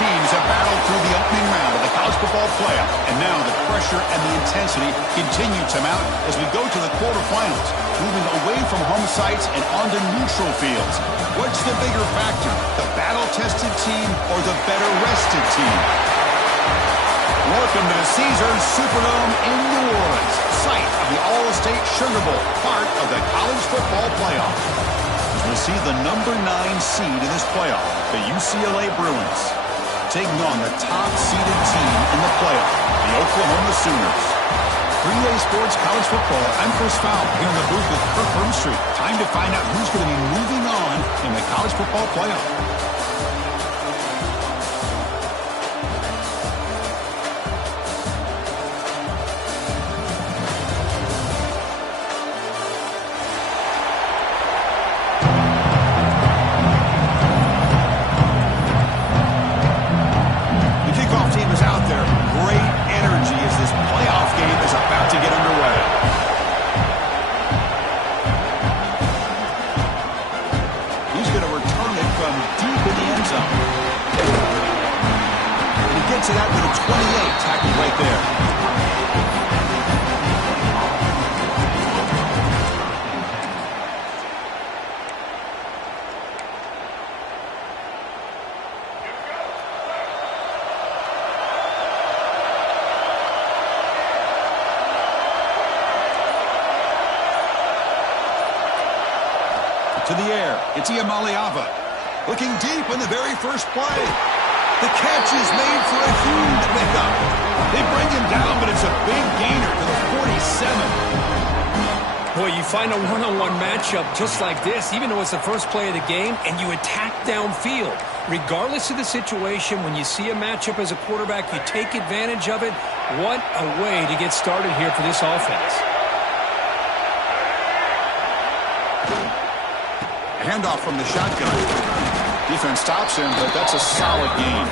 teams have battled through the opening round of the college football playoff, and now the pressure and the intensity continue to mount as we go to the quarterfinals, moving away from home sites and onto neutral fields. What's the bigger factor, the battle-tested team or the better-rested team? Welcome to the Caesars Superdome in New Orleans, site of the All-State Sugar Bowl, part of the college football playoff. As we see the number 9 seed in this playoff, the UCLA Bruins, taking on the top-seeded team in the playoff, the Oklahoma Sooners. 3A Sports College Football, I'm Chris Fowler, here in the booth with Kirk Broomstreet. Time to find out who's going to be moving on in the college football playoff. To that with a 28 tackled right there. To the air, it's Iamaleava. Looking deep in the very first play. The catch is made for a huge pickup. They bring him down, but it's a big gainer to the 47. Boy, you find a one-on-one matchup just like this, even though it's the first play of the game, and you attack downfield. Regardless of the situation, when you see a matchup as a quarterback, you take advantage of it. What a way to get started here for this offense. A handoff from the shotgun. Defense stops him, but that's a solid gain.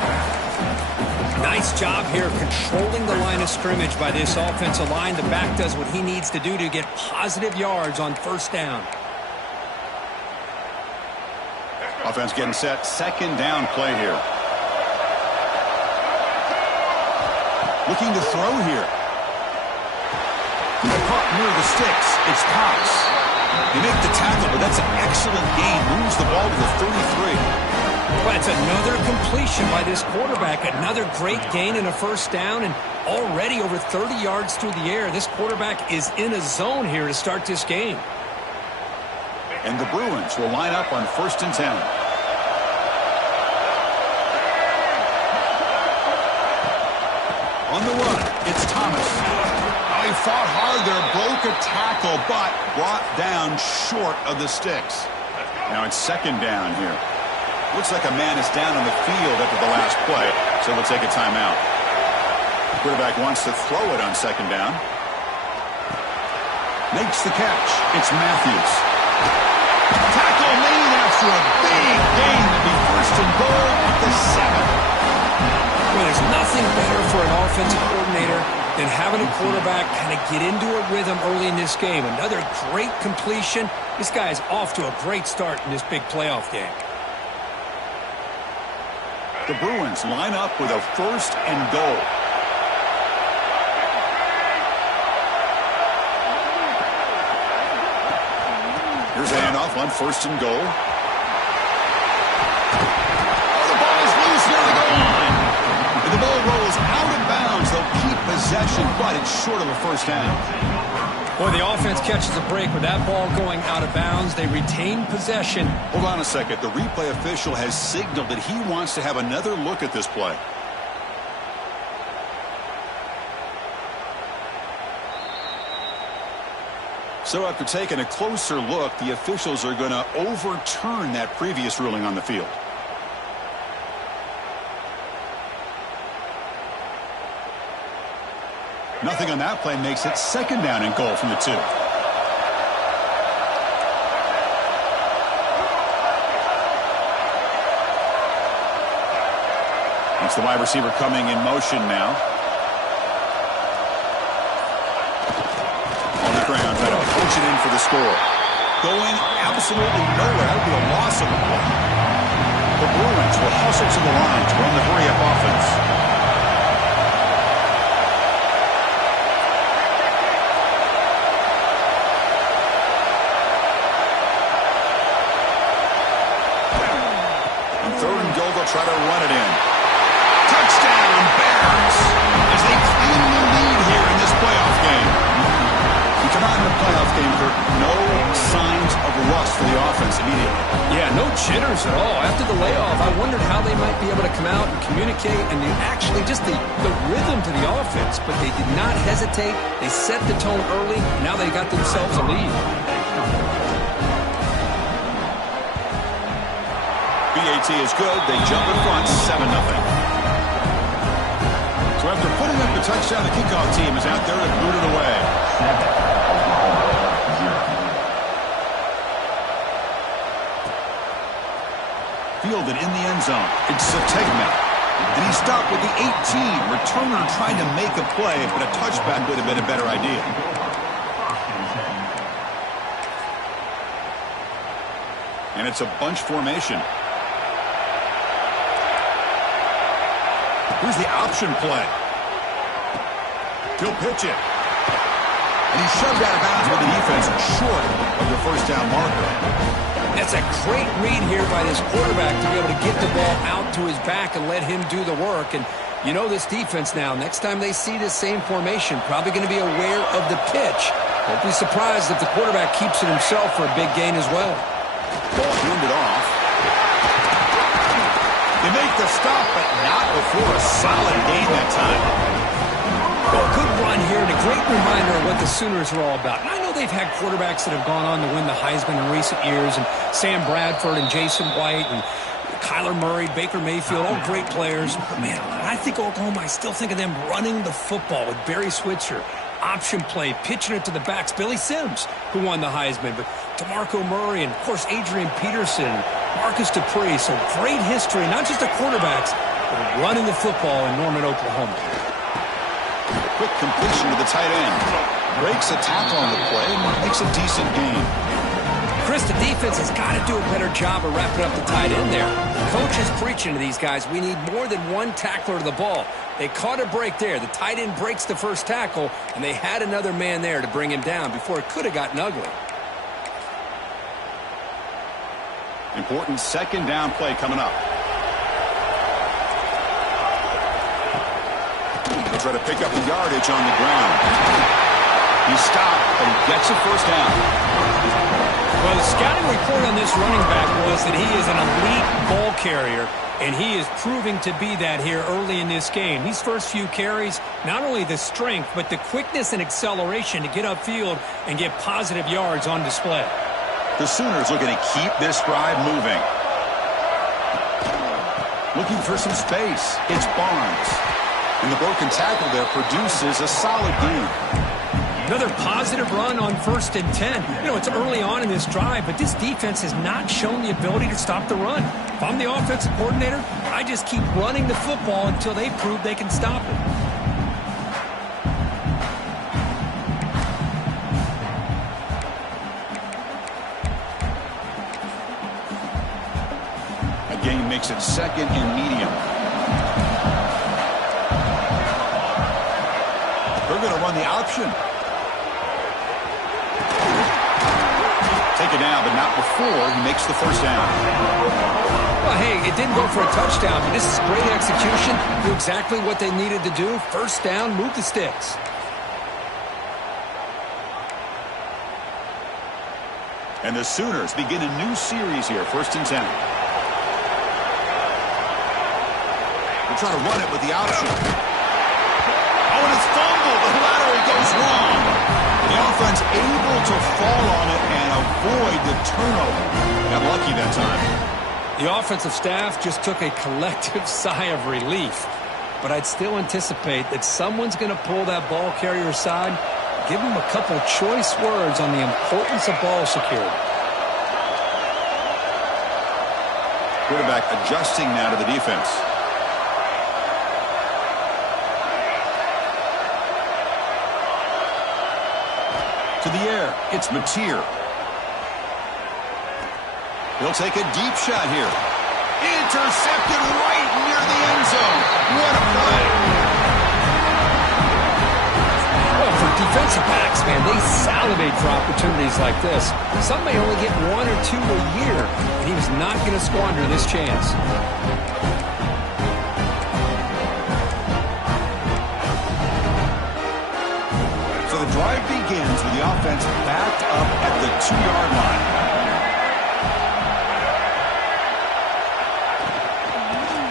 Nice job here controlling the line of scrimmage by this offensive line. The back does what he needs to do to get positive yards on first down. Offense getting set. Second down play here. Looking to throw here. Caught near the sticks. It's Cox. They make the tackle, but that's an excellent gain. Moves the ball to the 33. Well, it's another completion by this quarterback. Another great gain and a first down, and already over 30 yards through the air. This quarterback is in a zone here to start this game. And the Bruins will line up on 1st and 10. On the run, it's Thomas. He fought hard there, broke a tackle, but brought down short of the sticks. Now it's second down here. Looks like a man is down on the field after the last play, so we'll take a timeout. The quarterback wants to throw it on second down. Makes the catch. It's Matthews. Tackle made after a big gain to be 1st and goal at the 7. Well, there's nothing better for an offensive coordinator than having a quarterback kind of get into a rhythm early in this game. Another great completion. This guy is off to a great start in this big playoff game. The Bruins line up with a 1st and goal. Here's a handoff on 1st and goal. Oh, the ball is loose near the goal line. And the ball rolls out of bounds. They'll keep possession, but it's short of a first down. Boy, the offense catches a break with that ball going out of bounds. They retain possession. Hold on a second. The replay official has signaled that he wants to have another look at this play. So after taking a closer look, the officials are going to overturn that previous ruling on the field. Nothing on that play makes it second down and goal from the 2. It's the wide receiver coming in motion now. On the ground, trying to push it in for the score. going absolutely nowhere. That would be a loss of the ball. The Bruins will hustle to the line to run the hurry-up offense. On 3rd and goal, they'll try to run it in. Touchdown, Bears! As they claim the lead here in this playoff game. You come out in the playoff game, Kirk, no signs of rust for the offense immediately. Yeah, no jitters at all. After the layoff, I wondered how they might be able to come out and communicate and actually just the rhythm to the offense. But they did not hesitate. They set the tone early. Now they got themselves a lead. BAT is good. They jump in front, 7-0. So after putting up the touchdown, the kickoff team is out there to boot it away. Fielded in the end zone. It's Sategna. And he stopped with the 18. Returner trying to make a play, but a touchback would have been a better idea. And it's a bunch formation. Here's the option play. He'll pitch it. And he's shoved out of bounds with the defense short of the first down marker. That's a great read here by this quarterback to be able to get the ball out to his back and let him do the work. And you know this defense now, next time they see this same formation, probably going to be aware of the pitch. Won't be surprised if the quarterback keeps it himself for a big gain as well. Ball handed off. They make the stop, but not before a solid gain that time. Well, good run here and a great reminder of what the Sooners are all about. And I know they've had quarterbacks that have gone on to win the Heisman in recent years, and Sam Bradford and Jason White and Kyler Murray, Baker Mayfield, all great players. But man, when I think Oklahoma, I still think of them running the football with Barry Switzer. Option play, pitching it to the backs. Billy Sims, who won the Heisman, but DeMarco Murray and, of course, Adrian Peterson, Marcus Dupree. So great history, not just the quarterbacks, but running the football in Norman, Oklahoma. Quick completion to the tight end. Breaks a tackle on the play and makes a decent gain. Chris, the defense has got to do a better job of wrapping up the tight end there. The coach is preaching to these guys, we need more than one tackler to the ball. They caught a break there. The tight end breaks the first tackle, and they had another man there to bring him down before it could have gotten ugly. Important second down play coming up. He'll try to pick up the yardage on the ground. He stopped, but he gets a first down. Well, the scouting report on this running back was that he is an elite ball carrier, and he is proving to be that here early in this game. These first few carries, not only the strength, but the quickness and acceleration to get upfield and get positive yards on display. The Sooners looking to keep this drive moving. Looking for some space. It's Barnes. And the broken tackle there produces a solid gain. Another positive run on 1st and 10. You know, it's early on in this drive, but this defense has not shown the ability to stop the run. If I'm the offensive coordinator, I just keep running the football until they prove they can stop it. A gain makes it 2nd and medium. They're going to run the option. Take it down, but not before he makes the first down. Well, hey, it didn't go for a touchdown, but this is great execution. Do exactly what they needed to do. First down, move the sticks. And the Sooners begin a new series here, 1st and 10. They'll try to run it with the option. Oh, and it's fumbled. The lateral goes wrong. The offense able to fall on it and avoid the turnover. Got lucky that time. The offensive staff just took a collective sigh of relief. But I'd still anticipate that someone's going to pull that ball carrier aside, give him a couple choice words on the importance of ball security. Quarterback adjusting now to the defense. To the air, it's Mateer. He'll take a deep shot here. Intercepted right near the end zone. What a play. Well, for defensive backs, man, they salivate for opportunities like this. Some may only get 1 or 2 a year, and he was not going to squander this chance. So the drive begins with the offense backed up at the 2-yard line.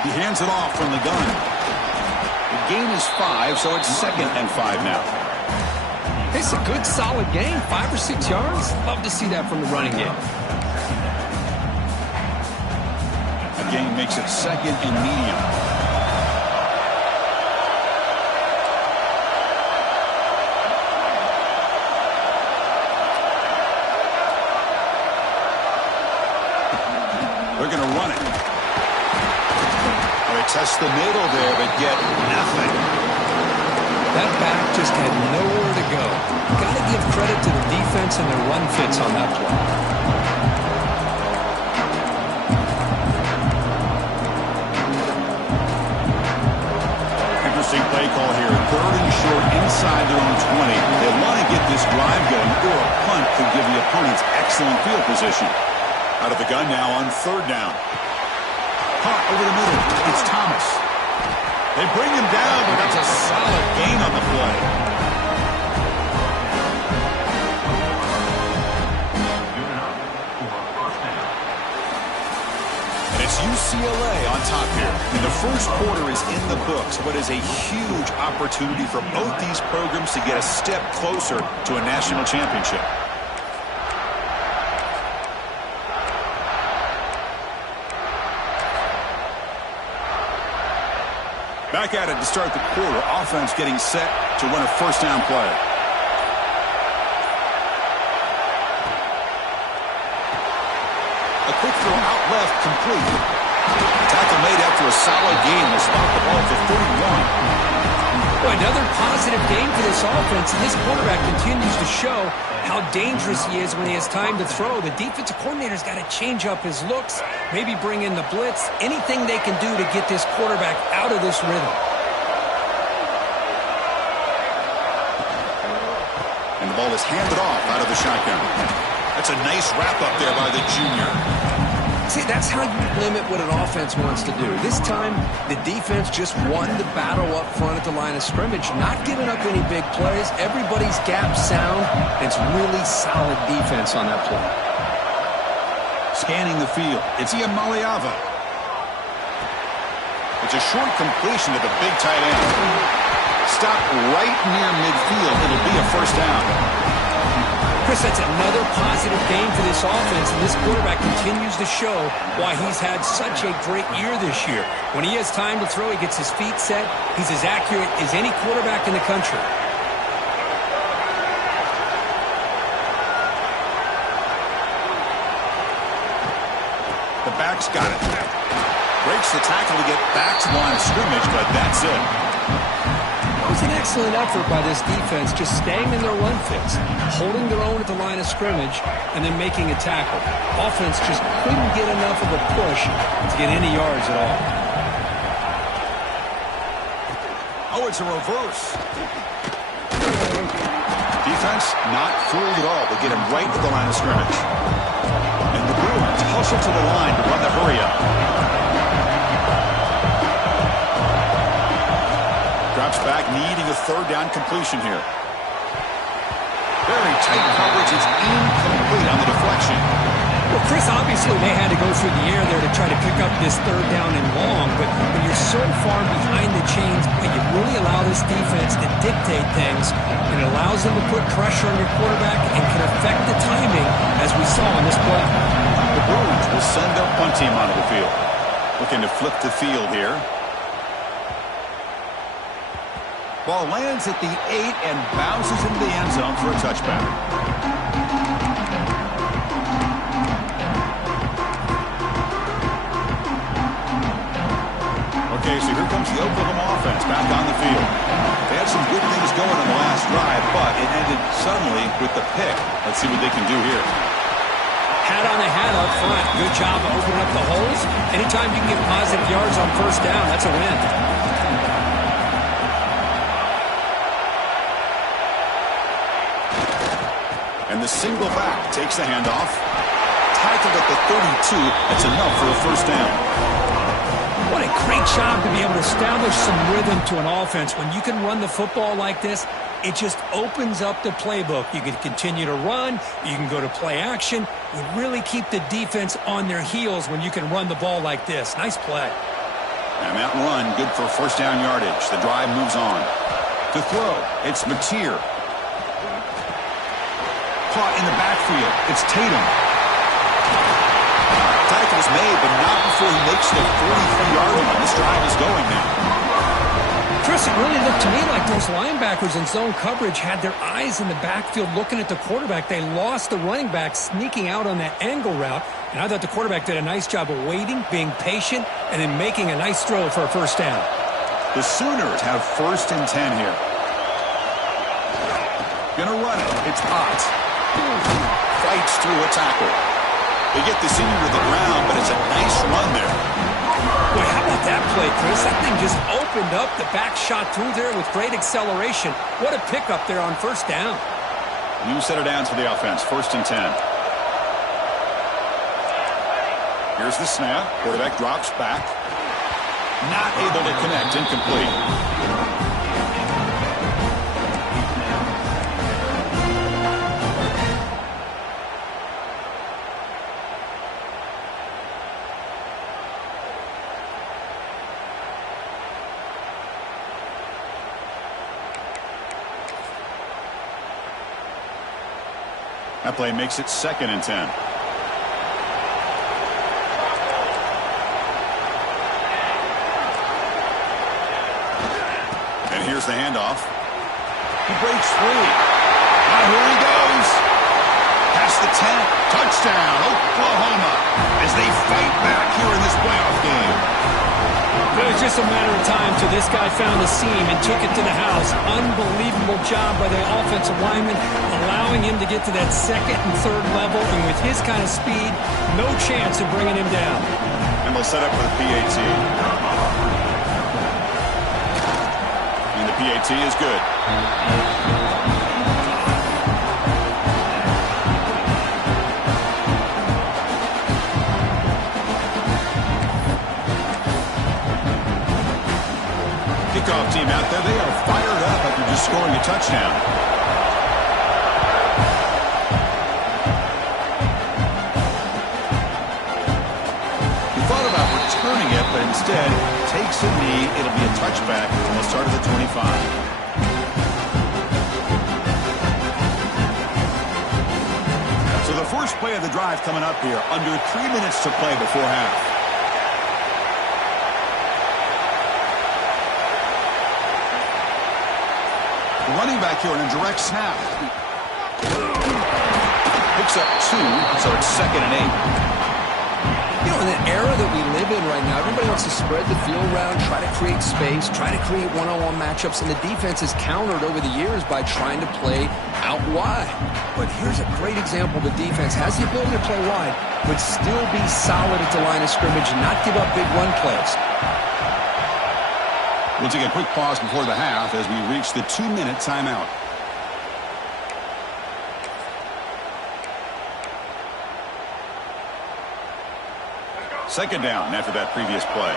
He hands it off from the gun. The gain is 5, so it's 2nd and 5 now. It's a good, solid game. 5 or 6 yards. Love to see that from the running game. The gain makes it 2nd and medium. They're going to run it. They test the middle there, but get nothing. That back just had nowhere to go. Got to give credit to the defense and their run fits on that play. Interesting play call here. 3rd and short inside their own 20. They want to get this drive going, or a punt could give the opponents excellent field position. Out of the gun now on 3rd down. Caught over the middle. It's Thomas. They bring him down, but that's a solid gain on the play. And it's UCLA on top here. And the first quarter is in the books, but is a huge opportunity for both these programs to get a step closer to a national championship. Back at it to start the quarter. Offense getting set to run a 1st down play. A quick throw out left, complete. Tackle made after a solid gain. Will spot the ball for 31. Well, another positive game for this offense, and this quarterback continues to show how dangerous he is when he has time to throw. The defensive coordinator's got to change up his looks, maybe bring in the blitz, anything they can do to get this quarterback out of this rhythm. And the ball is handed off out of the shotgun. That's a nice wrap-up there by the junior. See, that's how you limit what an offense wants to do. This time, the defense just won the battle up front at the line of scrimmage, not giving up any big plays. Everybody's gap sound. It's really solid defense on that play. Scanning the field, it's Ian Maliava. It's a short completion to the big tight end. Stopped right near midfield. It'll be a 1st down. Chris, that's another positive game for this offense, and this quarterback continues to show why he's had such a great year this year. When he has time to throw, he gets his feet set. He's as accurate as any quarterback in the country. The back's got it. Breaks the tackle to get back to the line of scrimmage, but that's it. It was an excellent effort by this defense, just staying in their run fits, holding their own at the line of scrimmage, and then making a tackle. Offense just couldn't get enough of a push to get any yards at Oh, all. it's a reverse. Defense not fooled at all. They get him right at the line of scrimmage. And the Bruins hustle to the line to run the hurry-up. Drops back, needing a 3rd down completion here. Very tight coverage. It's incomplete on the deflection. Well, Chris, obviously they had to go through the air there to try to pick up this 3rd down and long, but when you're so far behind the chains, you really allow this defense to dictate things, and it allows them to put pressure on your quarterback and can affect the timing, as we saw in this play. The Bruins will send their punt team onto the field. Looking to flip the field here. Ball lands at the 8 and bounces into the end zone for a touchback. Okay, so here comes the Oklahoma offense back on the field. They had some good things going on the last drive, but it ended suddenly with the pick. Let's see what they can do here. Hat on the hat up front. Good job of opening up the holes. Anytime you can get positive yards on first down, that's a win. And the single back takes the handoff. Tackled at the 32. That's enough for a first down. What a great job to be able to establish some rhythm to an offense. When you can run the football like this, it just opens up the playbook. You can continue to run. You can go to play action. You really keep the defense on their heels when you can run the ball like this. Nice play. And that run, good for first down yardage. The drive moves on. To throw, it's Mateer. Caught in the backfield. It's Tatum. Tackle's made, but not before he makes the 43-yard line. This drive is going now. Chris, it really looked to me like those linebackers in zone coverage had their eyes in the backfield looking at the quarterback. They lost the running back sneaking out on that angle route, and I thought the quarterback did a nice job of waiting, being patient, and then making a nice throw for a first down. The Sooners have 1st and 10 here. Gonna run it. It's Ott. Fights through a tackle. They get the senior to the ground, but it's a nice run there. Boy, how about that play, Chris? That thing just opened up. The back shot through there with great acceleration. What a pickup there on first down. New set of downs for the offense. 1st and 10. Here's the snap. Quarterback drops back. Not able to connect. Incomplete. That play makes it 2nd and 10. And here's the handoff. He breaks free. Now here he goes. Past the 10. Touchdown, Oklahoma, as they fight back here in this playoff game. It was just a matter of time till this guy found the seam and took it to the house. Unbelievable job by the offensive lineman, allowing him to get to that 2nd and 3rd level, and with his kind of speed, no chance of bringing him down. And they'll set up for the PAT. And the PAT is good. Kickoff team out there. They are fired up after just scoring a touchdown. He thought about returning it, but instead takes a knee. It'll be a touchback until the start of the 25. So the first play of the drive coming up here. Under 3 minutes to play before half. Running back here on a direct snap. Picks up 2, so it's 2nd and 8. You know, in the era that we live in right now, everybody wants to spread the field around, try to create space, try to create one-on-one matchups, and the defense has countered over the years by trying to play out wide. But here's a great example. The defense has the ability to play wide, but still be solid at the line of scrimmage and not give up big run plays. We'll take a quick pause before the half as we reach the 2-minute timeout. Second down after that previous play.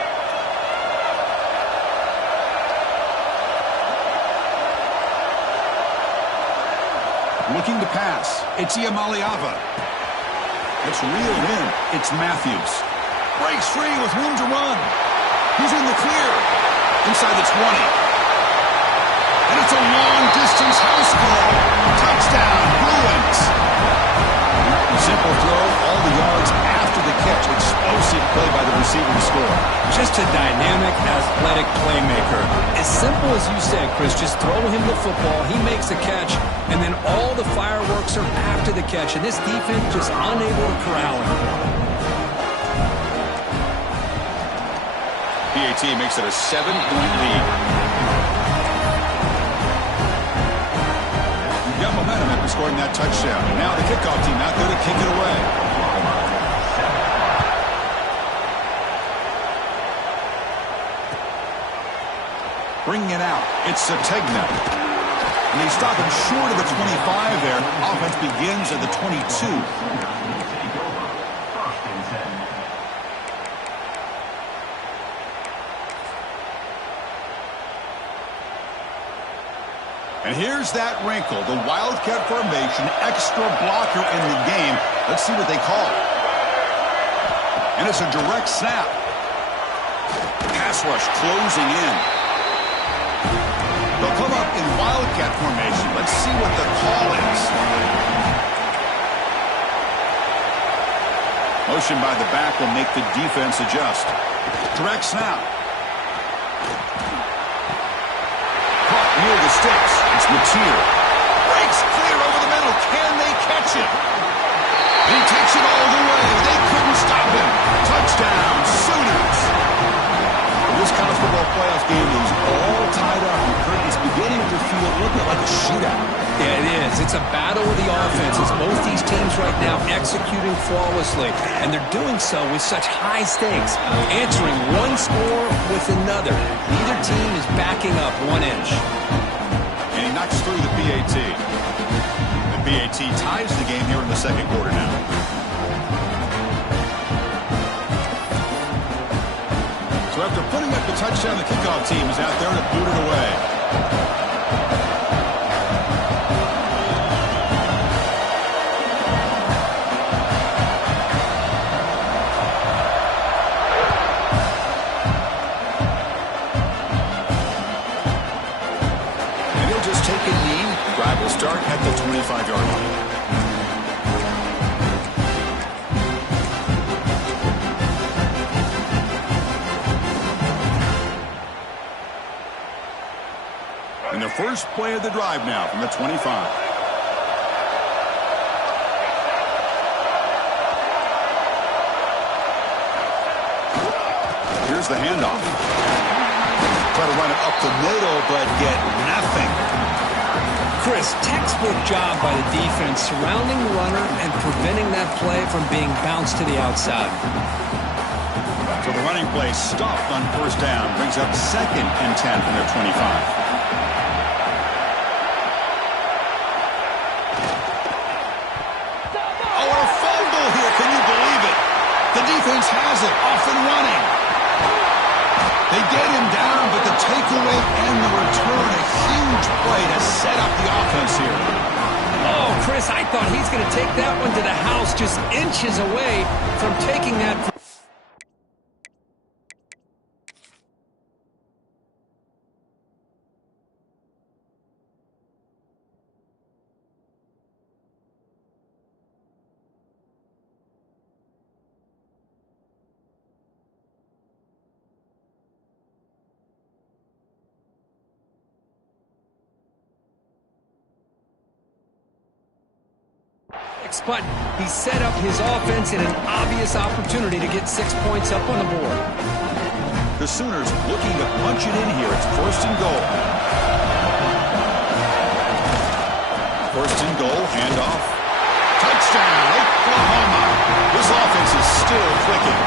Looking to pass. It's Iamaleava. It's reeled in. It's Matthews. Breaks free with room to run. He's in the clear. Inside the 20. And it's a long-distance house call. Touchdown, Bruins. Simple throw, all the yards after the catch. Explosive play by the receiver to score. Just a dynamic, athletic playmaker. As simple as you said, Chris, just throw him the football. He makes the catch, and then all the fireworks are after the catch. And this defense just unable to corral him. PAT makes it a 7-point lead. Got momentum after scoring that touchdown. Now the kickoff team out there to kick it away. Bringing it out, it's Sategna. And they stop him short of the 25 there. Offense begins at the 22. And here's that wrinkle, the Wildcat formation, extra blocker in the game. Let's see what they call. And it's a direct snap. Pass rush closing in. They'll come up in Wildcat formation. Let's see what the call is. Motion by the back will make the defense adjust. Direct snap. Caught near the sticks. It's Mateer. Breaks clear over the middle. Can they catch it? And he takes it all the way. They couldn't stop him. Touchdown, Sooners. This college football playoff game is all tied up. It's beginning to feel a little bit like a shootout. Yeah, it is. It's a battle of the offenses. Both these teams right now executing flawlessly, and they're doing so with such high stakes, answering one score with another. Neither team is backing up 1 inch. And he knocks through the PAT. The PAT ties the game here in the second quarter now. So after putting up the touchdown, the kickoff team is out there to boot it away. And he'll just take a knee. The drive will start at the 25-yard line. And the first play of the drive now from the 25. Here's the handoff. Try to run it up the middle, but get nothing. Chris, textbook job by the defense surrounding the runner and preventing that play from being bounced to the outside. So the running play stopped on first down. Brings up 2nd and 10 from their 25. The defense has it, off and running. They get him down, but the takeaway and the return, a huge play to set up the offense here. Oh, Chris, I thought he's going to take that one to the house, just inches away from taking that. But he set up his offense in an obvious opportunity to get 6 points up on the board. The Sooners looking to punch it in here. It's 1st and goal. 1st and goal, handoff. Touchdown, Oklahoma. This offense is still clicking.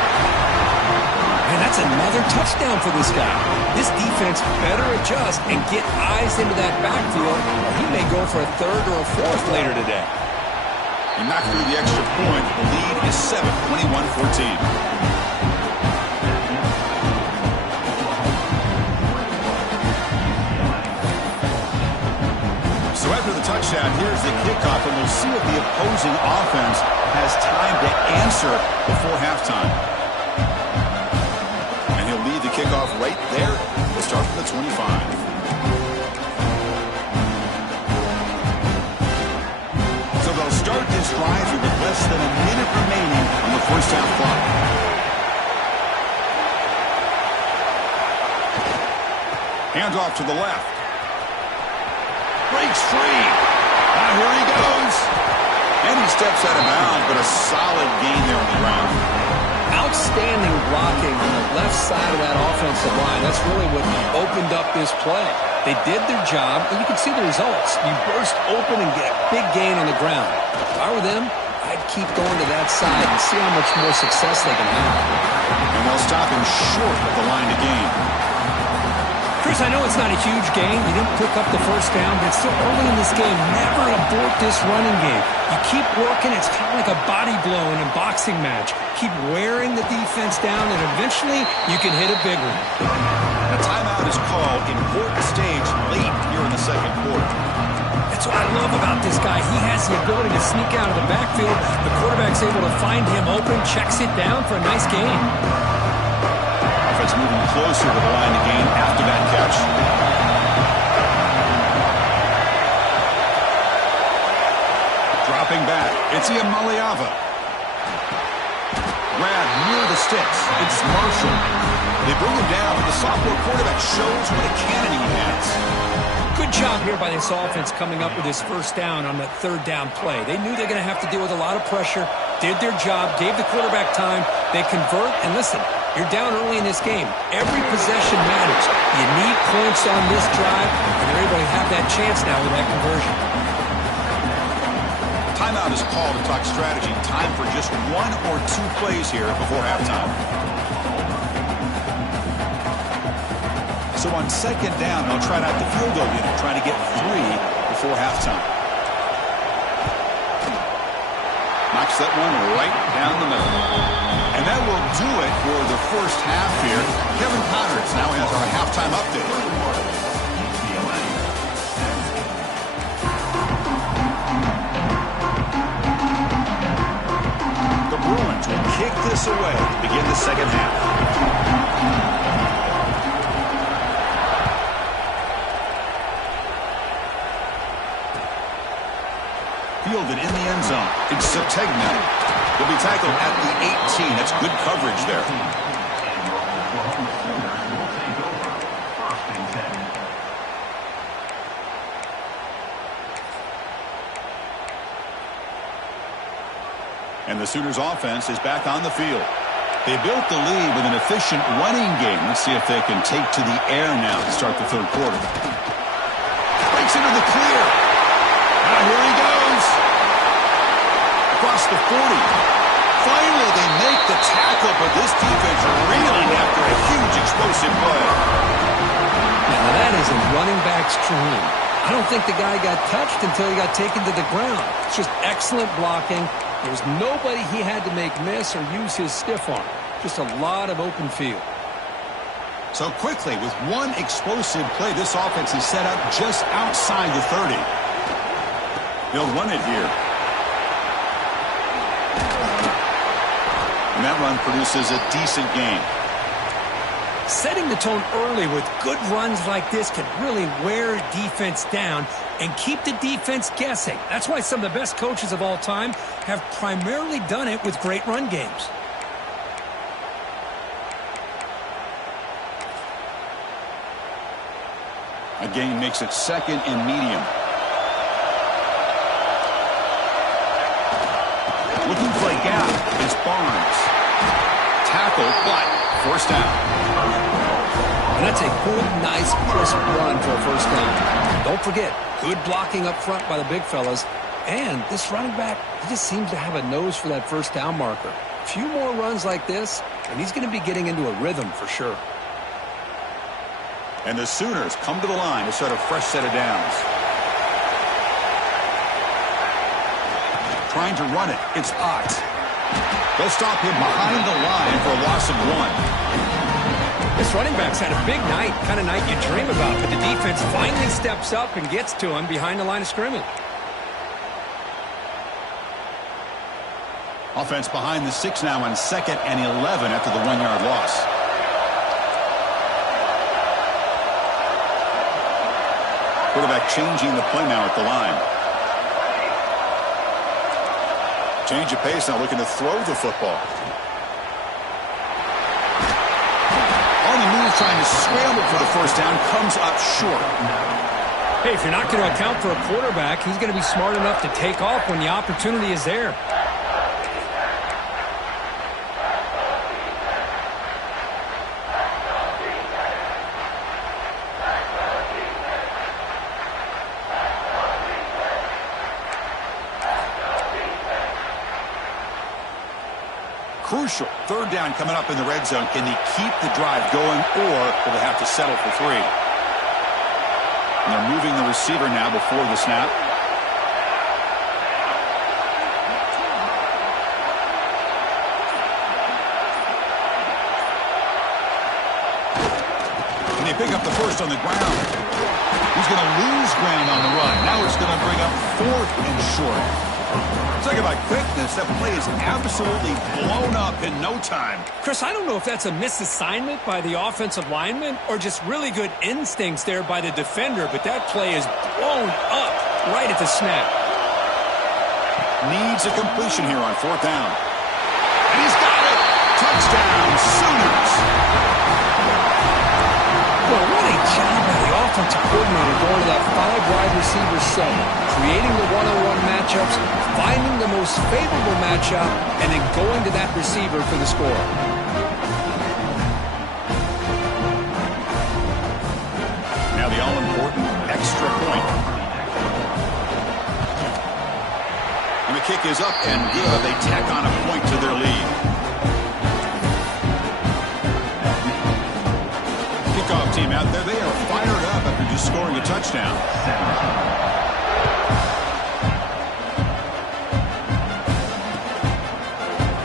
And that's another touchdown for this guy. This defense better adjust and get eyes into that backfield, or he may go for a 3rd or a 4th later today. He knocked through the extra point. The lead is 7, 21-14. So after the touchdown, here's the kickoff, and we'll see if the opposing offense has time to answer before halftime. And he'll lead the kickoff right there. We'll start from the 25. Start this drive with less than a minute remaining on the first half clock. Handoff to the left. Breaks free. Now here he goes. And he steps out of bounds, but a solid gain there on the ground. Outstanding blocking on the left side of that offensive line. That's really what opened up this play. They did their job, and you can see the results. You burst open and get a big gain on the ground. If I were them, I'd keep going to that side and see how much more success they can have. And they'll stop him short of the line to gain. Chris, I know it's not a huge game. You didn't pick up the first down, but it's still early in this game. Never abort this running game. You keep working. It's kind of like a body blow in a boxing match. Keep wearing the defense down, and eventually you can hit a big one. A timeout is called. Important stage late here in the second quarter. That's what I love about this guy. He has the ability to sneak out of the backfield. The quarterback's able to find him open, checks it down for a nice gain. Offense moving closer to the line of game after that catch. Dropping back, it's Iamaleava. Grab near the sticks. It's Marshall. They bring him down, but the sophomore quarterback shows what a cannon he has. Good job here by this offense coming up with this first down on that third down play. They knew they were going to have to deal with a lot of pressure, did their job, gave the quarterback time. They convert, and listen, you're down early in this game. Every possession matters. You need points on this drive, and they're able to have that chance now with that conversion. Timeout is called to talk strategy. Time for just one or two plays here before halftime. So on second down, they'll try out the field goal unit, trying to get 3 before halftime. Knocks that one right down the middle. And that will do it for the first half here. Kevin Connors now has our halftime update. The Bruins will kick this away to begin the second half. Fielded in the end zone. It's Sategna. He'll be tackled at the 18. That's good coverage there. And the Sooners offense is back on the field. They built the lead with an efficient running game. Let's see if they can take to the air now to start the third quarter. Breaks into the clear. Now here he goes. Across the 40. Finally, they make the tackle, but this defense reeling after a huge explosive play. Now that is a running back's dream. I don't think the guy got touched until he got taken to the ground. It's just excellent blocking. There was nobody he had to make miss or use his stiff arm. Just a lot of open field. So quickly, with one explosive play, this offense is set up just outside the 30. They'll run it here. And that run produces a decent gain. Setting the tone early with good runs like this can really wear defense down and keep the defense guessing. That's why some of the best coaches of all time have primarily done it with great run games. A gain makes it second and medium. Looking for a gap. It's Barnes. Tackled, but first down. And that's a good, nice, crisp run for a first down. Don't forget, good blocking up front by the big fellas. And this running back, he just seems to have a nose for that first down marker. A few more runs like this, and he's going to be getting into a rhythm for sure. And the Sooners come to the line to start a fresh set of downs. Trying to run it. It's Ott. They'll stop him behind the line for a loss of 1. This running back's had a big night, kind of night you dream about, but the defense finally steps up and gets to him behind the line of scrimmage. Offense behind the 6 now on 2nd and 11 after the 1-yard loss. Quarterback changing the play now at the line. Change of pace now, looking to throw the football. On the move, trying to scramble for the first down, comes up short. Hey, if you're not going to account for a quarterback, he's going to be smart enough to take off when the opportunity is there. Crucial. Third down coming up in the red zone. Can they keep the drive going, or will they have to settle for 3? And they're moving the receiver now before the snap. And they pick up the first on the ground. He's going to lose ground on the run. Now it's going to bring up 4th and short. Talk about quickness. That play is absolutely blown up in no time. Chris, I don't know if that's a misassignment by the offensive lineman or just really good instincts there by the defender, but that play is blown up right at the snap. Needs a completion here on 4th down. And he's got it! Touchdown, Sooners! Well, what a job by the offensive coordinator going to that 5-wide receiver set, creating the one-on-one matchups, finding the most favorable matchup, and then going to that receiver for the score. Now the all-important extra point. And the kick is up and good. They tack on a point to their lead. Kickoff team out there, they are fired up after just scoring a touchdown.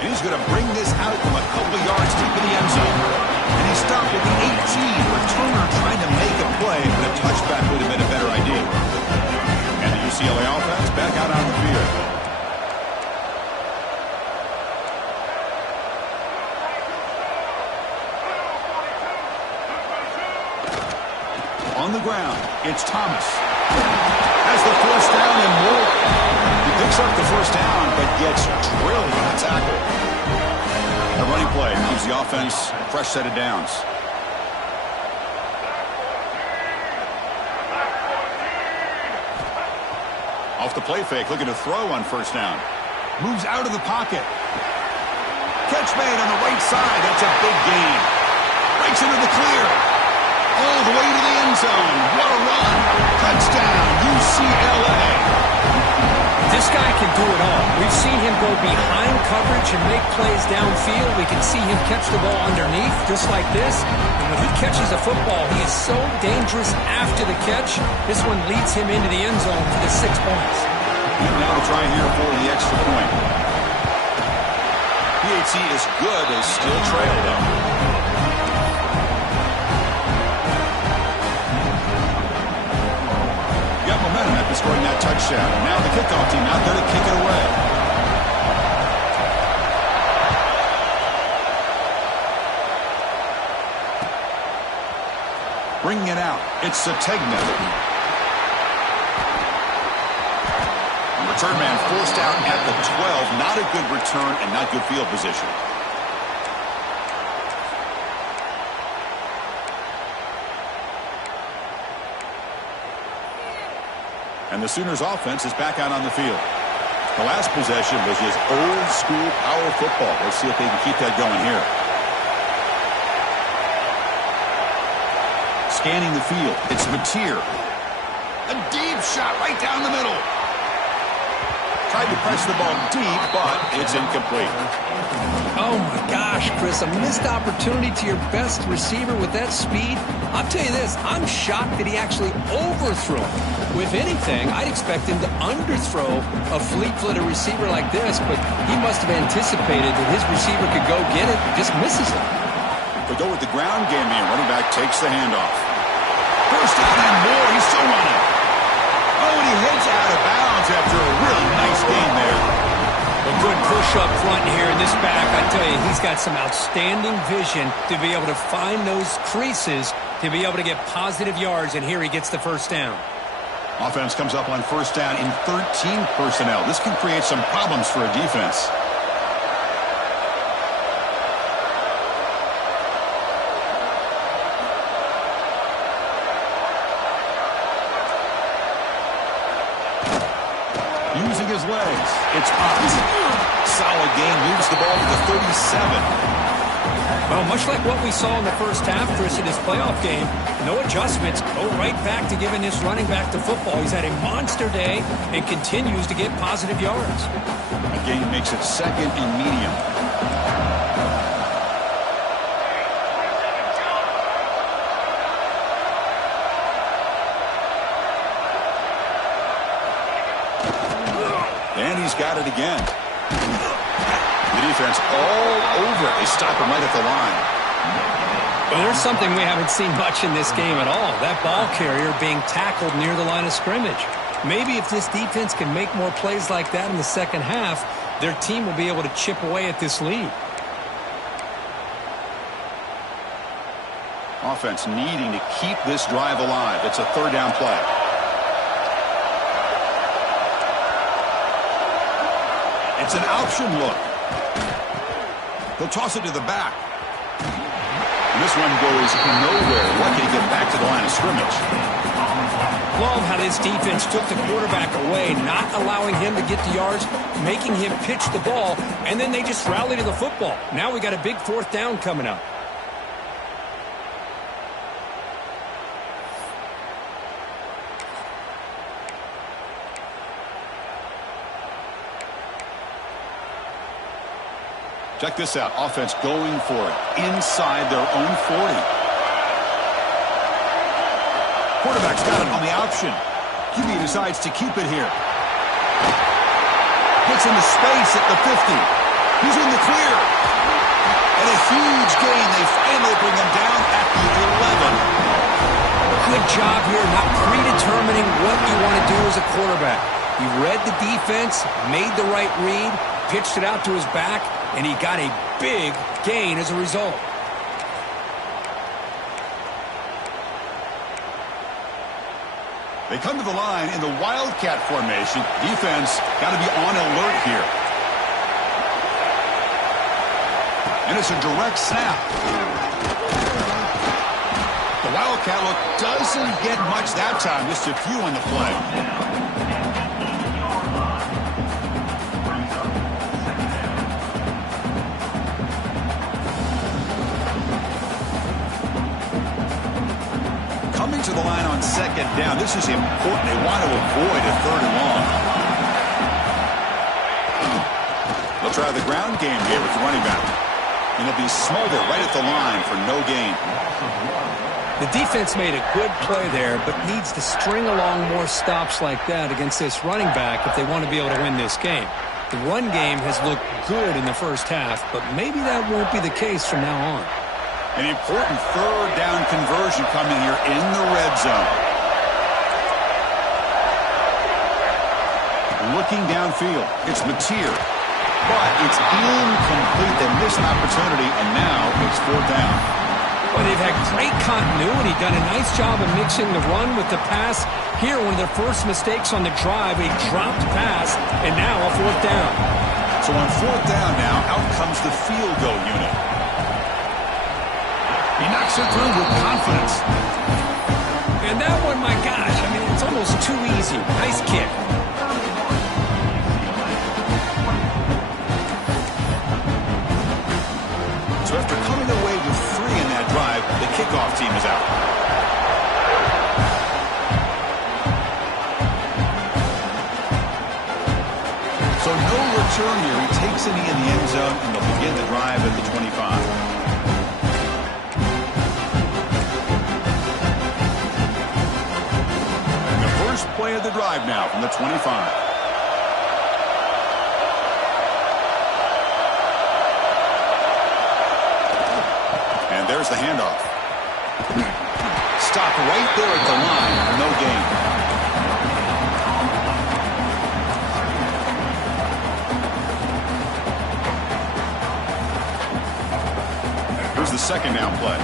And he's going to bring this out from a couple yards deep in the end zone. And he stopped at the 18. Returner trying to make a play, but a touchback would have been a better idea. And the UCLA offense back out on the field. On the ground, it's Thomas. Has the first down and more. He picks up the first down, but gets drilled on the tackle. A running play gives the offense a fresh set of downs. Off the play fake, looking to throw on first down. Moves out of the pocket. Catch made on the right side. That's a big gain. Breaks into the clear. All the way to the end zone. What a run. Touchdown, UCLA. This guy can do it all. We've seen him go behind coverage and make plays downfield. We can see him catch the ball underneath, just like this. And when he catches a football, he is so dangerous after the catch. This one leads him into the end zone for the 6 points. And now to try here for the extra point. PAT is good. They still trail, though. Got momentum after scoring that touchdown. Now the kickoff team out there to kick it away. Bringing it out, it's Sategna. Return man forced out at the 12. Not a good return and not good field position. And the Sooners offense is back out on the field. The last possession was just old school power football. Let's see if they can keep that going here. Scanning the field. It's Mateer. A deep shot right down the middle. Tried to press the ball deep, but it's incomplete. Oh, my gosh, Chris, a missed opportunity to your best receiver with that speed. I'll tell you this, I'm shocked that he actually overthrew him. If anything, I'd expect him to underthrow a fleet-footed receiver like this, but he must have anticipated that his receiver could go get it, just misses it. They go with the ground game here. Running back takes the handoff. First down and more, he's still running. Oh, and he heads out of bounds after a really nice gain there. A good push up front here in this back. I tell you, he's got some outstanding vision to be able to find those creases, to be able to get positive yards, and here he gets the first down. Offense comes up on first down in 13 personnel. This can create some problems for a defense. Using his legs. It's popped. Solid gain. Moves the ball to the 37. Well, much like what we saw in the first half, Chris, in this playoff game, no adjustments. Go right back to giving this running back to football. He's had a monster day and continues to get positive yards. A gain makes it second and medium. he's got it again. The defense all over. They stop him right at the line. Well, there's something we haven't seen much in this game at all. That ball carrier being tackled near the line of scrimmage. Maybe if this defense can make more plays like that in the second half, their team will be able to chip away at this lead. Offense needing to keep this drive alive. It's a third down play. It's an option look. He'll toss it to the back. And this one goes nowhere. Lucky to get back to the line of scrimmage. Love how this defense took the quarterback away, not allowing him to get the yards, making him pitch the ball, and then they just rally to the football. Now we got a big fourth down coming up. Check this out. Offense going for it inside their own 40. Quarterback's got it on the option. QB decides to keep it here. Gets into space at the 50. He's in the clear. And a huge gain. They finally bring him down at the 11. Good job here, not predetermining what you want to do as a quarterback. He read the defense, made the right read, pitched it out to his back, and he got a big gain as a result. They come to the line in the Wildcat formation. Defense got to be on alert here. And it's a direct snap. The Wildcat look doesn't get much that time. Just a few on the play. To the line on second down. This is important. They want to avoid a third and long. They'll try the ground game here with the running back. And it'll be Smolder right at the line for no gain. The defense made a good play there, but needs to string along more stops like that against this running back if they want to be able to win this game. The run game has looked good in the first half, but maybe that won't be the case from now on. An important third down conversion coming here in the red zone. Looking downfield, it's Mateer. But it's incomplete. They missed an opportunity, and now it's fourth down. Well, they've had great continuity, done a nice job of mixing the run with the pass. Here, one of their first mistakes on the drive, a dropped pass, and now a fourth down. So on fourth down now, out comes the field goal unit. He knocks it through with confidence. And that one, my gosh, I mean, it's almost too easy. Nice kick. So after coming away with 3 in that drive, the kickoff team is out. So no return here. He takes it in the end zone, and they'll begin the drive at the 25. Play of the drive now from the 25. And there's the handoff. Stop right there at the line. No gain. Here's the second down play.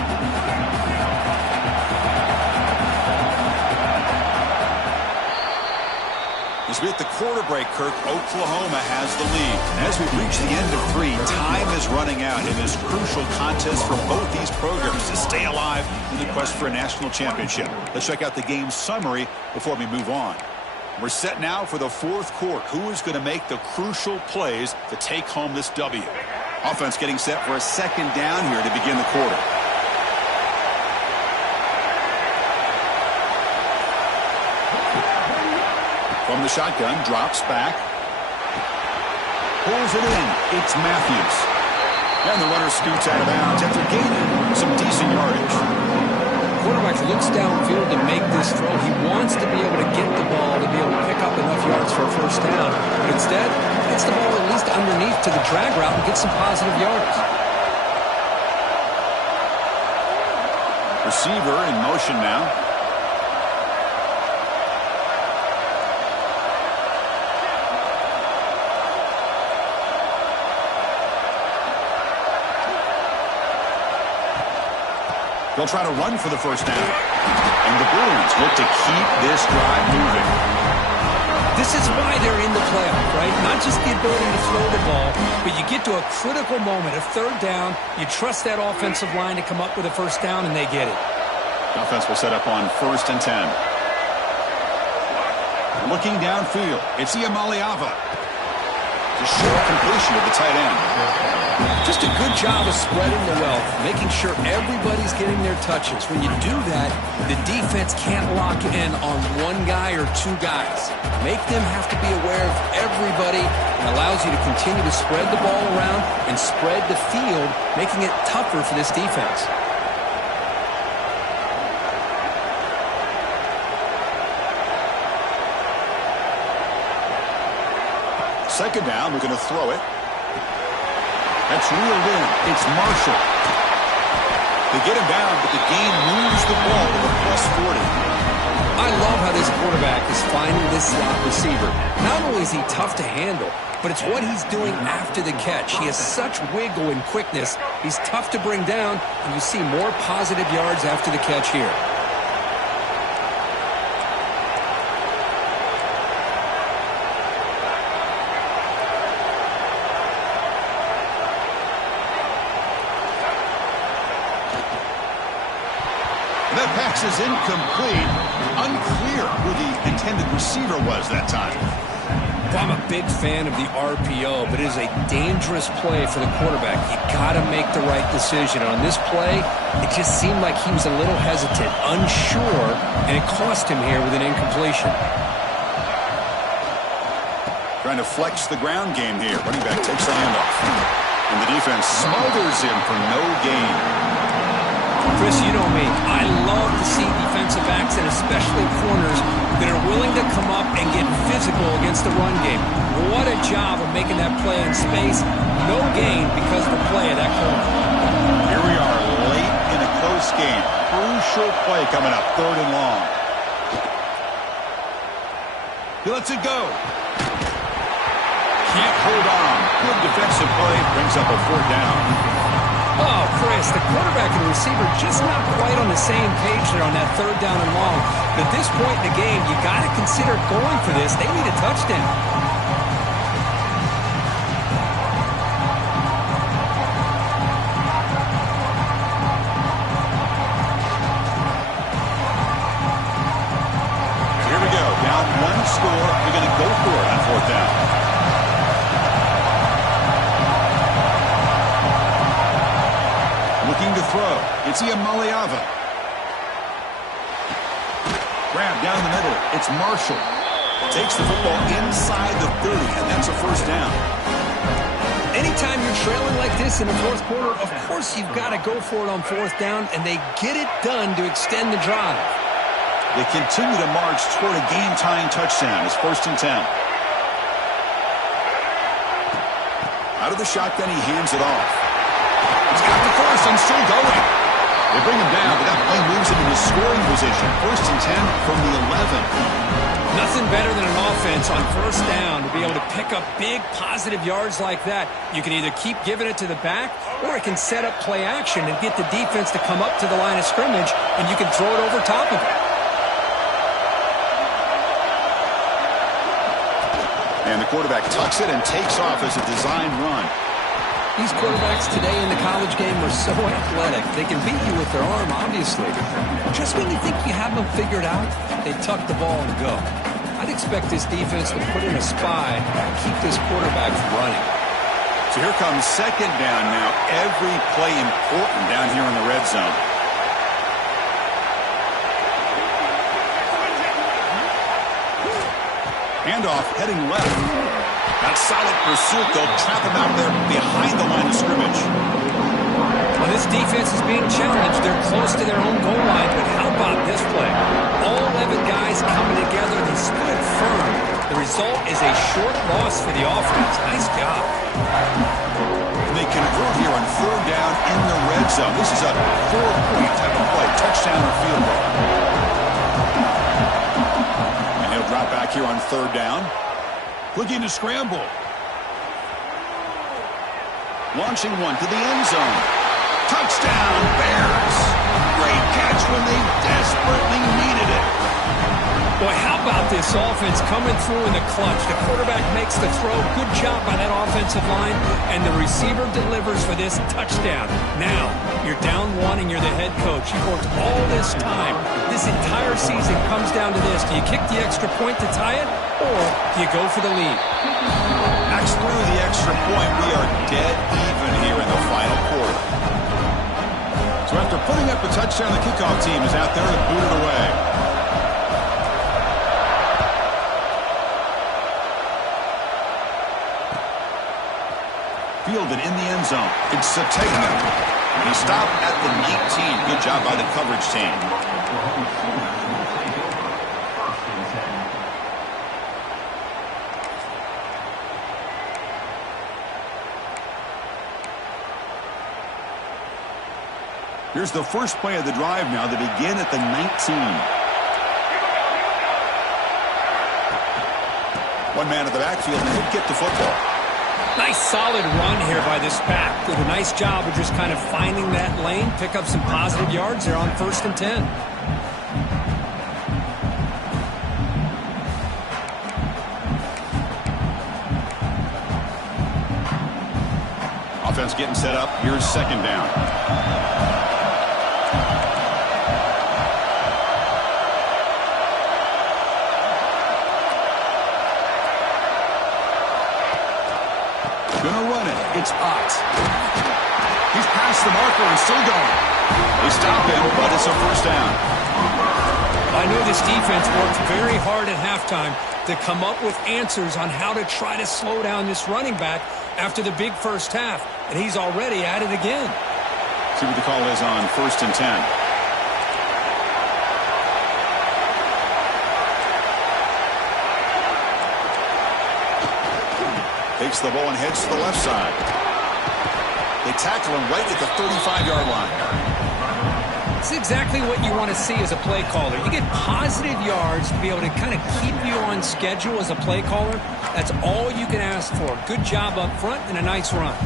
As we hit the quarter break, Kirk, Oklahoma has the lead. And as we reach the end of 3, time is running out in this crucial contest for both these programs to stay alive in the quest for a national championship. Let's check out the game summary before we move on. We're set now for the fourth quarter. Who is going to make the crucial plays to take home this W? Offense getting set for a second down here to begin the quarter. From the shotgun, drops back. Pulls it in. It's Matthews. And the runner scoots out of bounds after gaining some decent yardage. quarterback looks downfield to make this throw. He wants to be able to get the ball to be able to pick up enough yards for a first down. But instead, gets the ball at least underneath to the drag route and gets some positive yards. Receiver in motion now. They'll try to run for the first down. And the Bruins look to keep this drive moving. This is why they're in the playoff, right? Not just the ability to throw the ball, but you get to a critical moment, a third down. You trust that offensive line to come up with a first down, and they get it. Offense will set up on 1st and 10. Looking downfield, it's Iamaleava. The short completion of the tight end. Just a good job of spreading the wealth, making sure everybody's getting their touches. When you do that, the defense can't lock in on one guy or two guys. Make them have to be aware of everybody. It allows you to continue to spread the ball around and spread the field, making it tougher for this defense. Second down, we're going to throw it. That's reeled in. It's Marshall. They get him down, but the game moves the ball to the +40. I love how this quarterback is finding this slot receiver. Not only is he tough to handle, but it's what he's doing after the catch. He has such wiggle and quickness. He's tough to bring down, and you see more positive yards after the catch here. That pass is incomplete. Unclear who the intended receiver was that time. Well, I'm a big fan of the RPO, but it is a dangerous play for the quarterback. You got to make the right decision. On this play, it just seemed like he was a little hesitant, unsure, and it cost him here with an incompletion. Trying to flex the ground game here. Running back takes the handoff. And the defense smothers him for no gain. Chris, you know me. I love to see defensive backs, and especially corners, that are willing to come up and get physical against the run game. What a job of making that play in space. No gain because of the play of that corner. Here we are late in a close game. Crucial play coming up, 3rd and long. He lets it go. Can't hold on. Good defensive play. Brings up a 4th down. Oh, Chris, the quarterback and the receiver just not quite on the same page there on that 3rd down and long. But at this point in the game, you got to consider going for this. They need a touchdown. Here we go. Down 1 score. They're going to go for it on 4th down. Looking to throw. It's Iamaleava. Grab down the middle. It's Marshall. Takes the football inside the 30, and that's a 1st down. Anytime you're trailing like this in the 4th quarter, of course you've got to go for it on 4th down, and they get it done to extend the drive. They continue to march toward a game-tying touchdown. It's 1st and 10. Out of the shotgun, he hands it off. He's got the first and still going. They bring him down, but that play moves him into scoring position. 1st and 10 from the 11. Nothing better than an offense on 1st down to be able to pick up big positive yards like that. You can either keep giving it to the back, or it can set up play action and get the defense to come up to the line of scrimmage, and you can throw it over top of it. And the quarterback tucks it and takes off as a designed run. These quarterbacks today in the college game are so athletic. They can beat you with their arm, obviously. Just when you think you have them figured out, they tuck the ball and go. I'd expect this defense to put in a spy and keep this quarterback from running. So here comes 2nd down now. Every play important down here in the red zone. Handoff heading left. That solid pursuit, they'll trap him out there behind the line of scrimmage. Well, this defense is being challenged. They're close to their own goal line, but how about this play? All 11 guys coming together. They stood firm. The result is a short loss for the offense. Nice job. They convert here on 3rd down in the red zone. This is a 4-point type of play, touchdown or field goal. And he'll drop back here on 3rd down. Looking to scramble. Launching one to the end zone. Touchdown, Bears. Great catch when they desperately needed it. Boy, how about this offense coming through in the clutch? The quarterback makes the throw. Good job by that offensive line. And the receiver delivers for this touchdown. Now, you're down 1 and you're the head coach. You've worked all this time. This entire season comes down to this. Do you kick the extra point to tie it, or do you go for the lead? Max through the extra point. We are dead even here in the final quarter. So after putting up a touchdown, the kickoff team is out there to boot it away. Fielded in the end zone. It's Sategna. He stopped at the 19. Good job by the coverage team. Here's the first play of the drive now. They begin at the 19. One man at the backfield and he'll get the football. Nice solid run here by this pack. Did a nice job of just kind of finding that lane, pick up some positive yards there on 1st and 10. Offense getting set up. Here's 2nd down. Gonna run it. It's Ott. He's past the marker and still going. They stop him, but it's a 1st down. I know this defense worked very hard at halftime to come up with answers on how to try to slow down this running back after the big first half, and he's already at it again. See what the call is on 1st and 10. Takes the ball and heads to the left side. They tackle him right at the 35-yard line. It's exactly what you want to see as a play caller. You get positive yards to be able to kind of keep you on schedule as a play caller. That's all you can ask for. Good job up front and a nice run.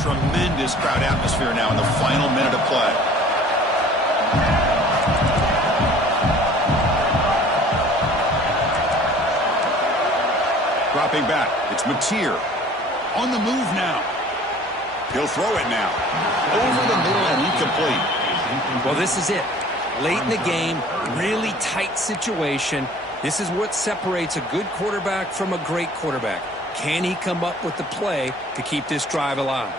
Tremendous crowd atmosphere now in the final minute of play. Dropping back. It's Mateer. On the move now. He'll throw it now. Over the middle and incomplete. Well, this is it. Late in the game, really tight situation. This is what separates a good quarterback from a great quarterback. Can he come up with the play to keep this drive alive?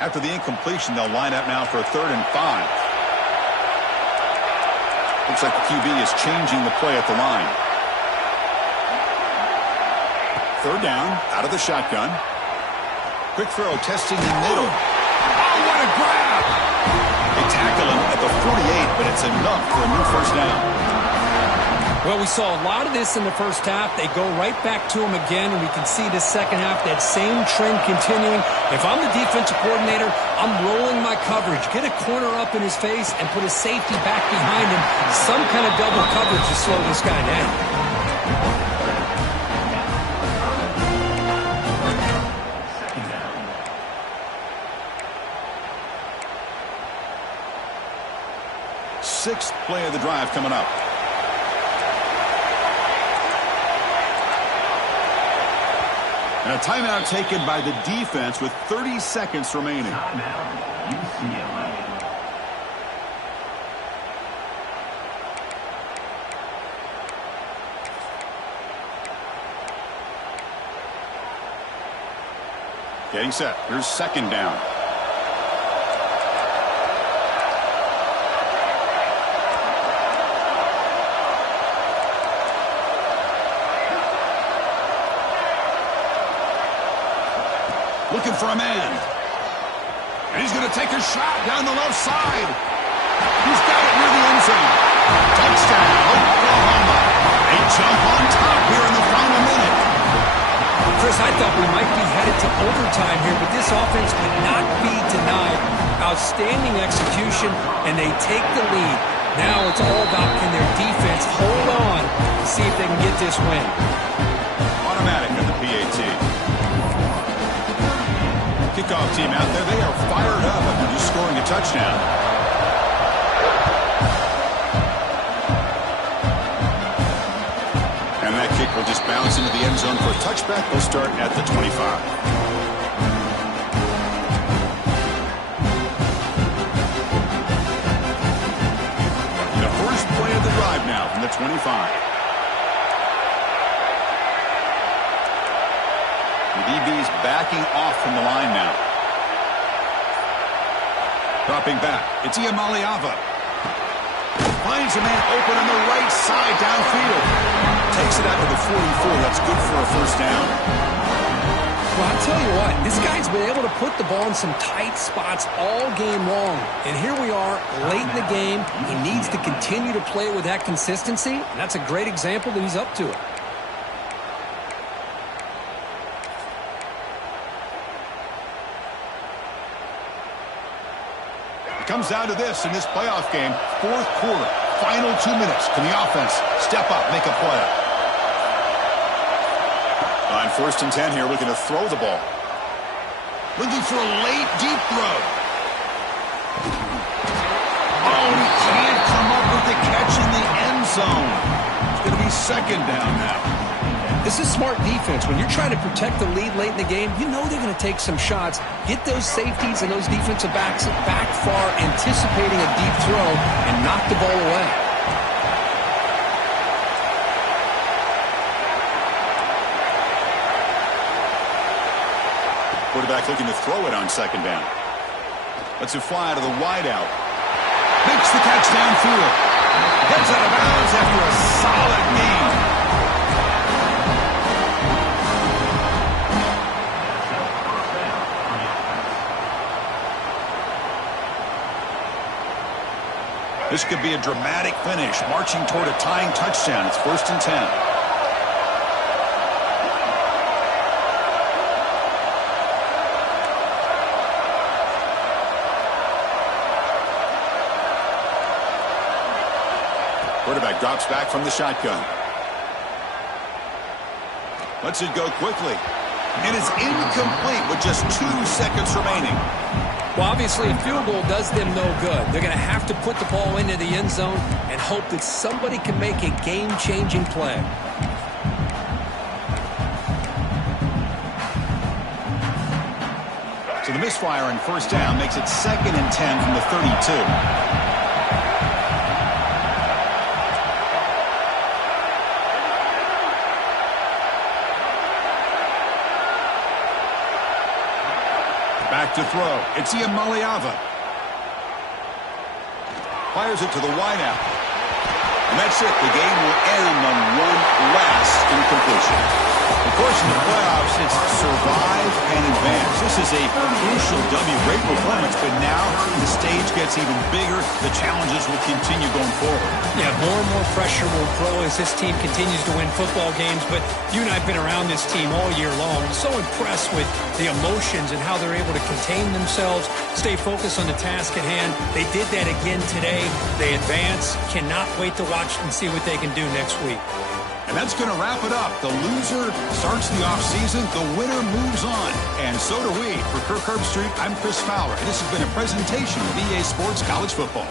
After the incompletion, they'll line up now for 3rd and 5. Looks like the QB is changing the play at the line. 3rd down, out of the shotgun. Quick throw, testing the middle. Oh, what a grab! They tackle him at the 48, but it's enough for a new 1st down. Well, we saw a lot of this in the first half. They go right back to him again, and we can see the second half, that same trend continuing. If I'm the defensive coordinator, I'm rolling my coverage. Get a corner up in his face and put a safety back behind him. Some kind of double coverage to slow this guy down. Sixth play of the drive coming up. And a timeout taken by the defense with 30 seconds remaining. Getting set. Here's 2nd down. Looking for a man. And he's going to take a shot down the left side. He's got it near the end zone. Touchdown, Oklahoma. They jump on top here in the final minute. Chris, I thought we might be headed to overtime here, but this offense could not be denied. Outstanding execution, and they take the lead. Now it's all about can their defense hold on to see if they can get this win. Automatic on the PAT. Kickoff team out there, they are fired up after just scoring a touchdown. And that kick will just bounce into the end zone for a touchback. They'll start at the 25. Play of the drive now from the 25. The DB's backing off from the line now. Dropping back. It's Iamaleava. Finds a man open on the right side downfield. Takes it out to the 44. That's good for a first down. Well, I'll tell you what, this guy's been able to put the ball in some tight spots all game long. And here we are, late in the game. He needs to continue to play with that consistency. And that's a great example that he's up to it. It comes down to this in this playoff game. Fourth quarter, final 2 minutes. Can the offense step up, make a play? On 1st and 10 here, looking to throw the ball. Looking for a late, deep throw. Oh, he can't come up with the catch in the end zone. It's going to be second down now. This is smart defense. When you're trying to protect the lead late in the game, you know they're going to take some shots. Get those safeties and those defensive backs back far, anticipating a deep throw, and knock the ball away. Quarterback looking to throw it on second down. Lets it fly to the wideout. Makes the catch downfield. Gets out of bounds after a solid gain. This could be a dramatic finish, marching toward a tying touchdown. It's 1st and 10. Quarterback drops back from the shotgun. Lets it go quickly. And it's incomplete with just 2 seconds remaining. Well, obviously, a field goal does them no good. They're going to have to put the ball into the end zone and hope that somebody can make a game-changing play. So the misfire on 1st down makes it 2nd and 10 from the 32. Back to throw. It's Iamaleava. Fires it to the wideout. And that's it. The game will end on one last incompletion. Of course, in the playoffs, it's survive and advance. This is a crucial W. Great performance, but now the stage gets even bigger. The challenges will continue going forward. Yeah, more and more pressure will grow as this team continues to win football games. But you and I have been around this team all year long. So impressed with the emotions and how they're able to contain themselves, stay focused on the task at hand. They did that again today. They advance. Cannot wait to watch and see what they can do next week. And that's going to wrap it up. The loser starts the offseason. The winner moves on. And so do we. For Kirk Herbstreit, I'm Chris Fowler. And this has been a presentation of EA Sports College Football.